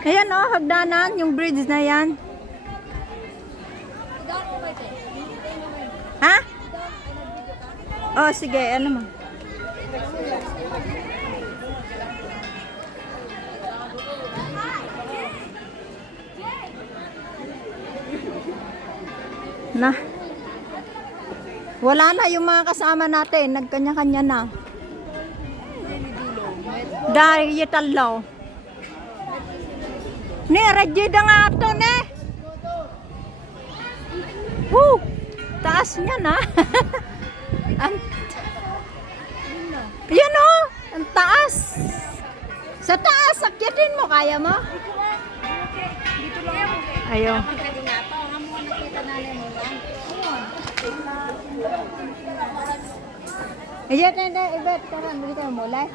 Ayan oh, hagdanan, yung bridge na yan. Ha? Oh, sige, ano mo? Na. Wala na yung mga kasama natin, nagkanya-kanya na. Dahil yatalaw. Ni, rajida nga ito, ne. Woo! Taas niya na. Yan o, ang taas. Sa taas, akyatin mo, kaya mo? Ayaw. Ijat na ibet karon dili ka mulay.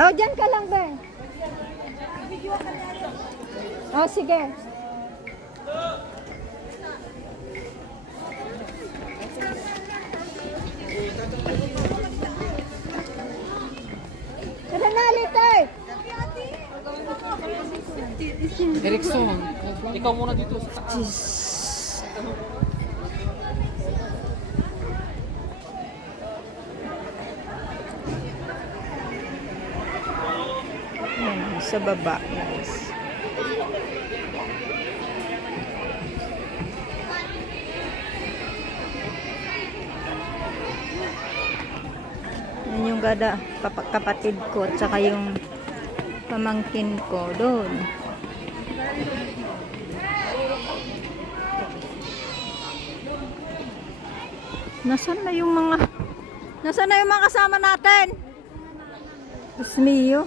Oh, diyan ka lang ba? Oh, sige. Kada nalitoy. Erikson, ikaw muna dito sa taas. Ayan, sa baba, guys. Yan yung kapatid ko at saka yung pamangkin ko doon. Nasaan na yung mga kasama natin? Dios mio.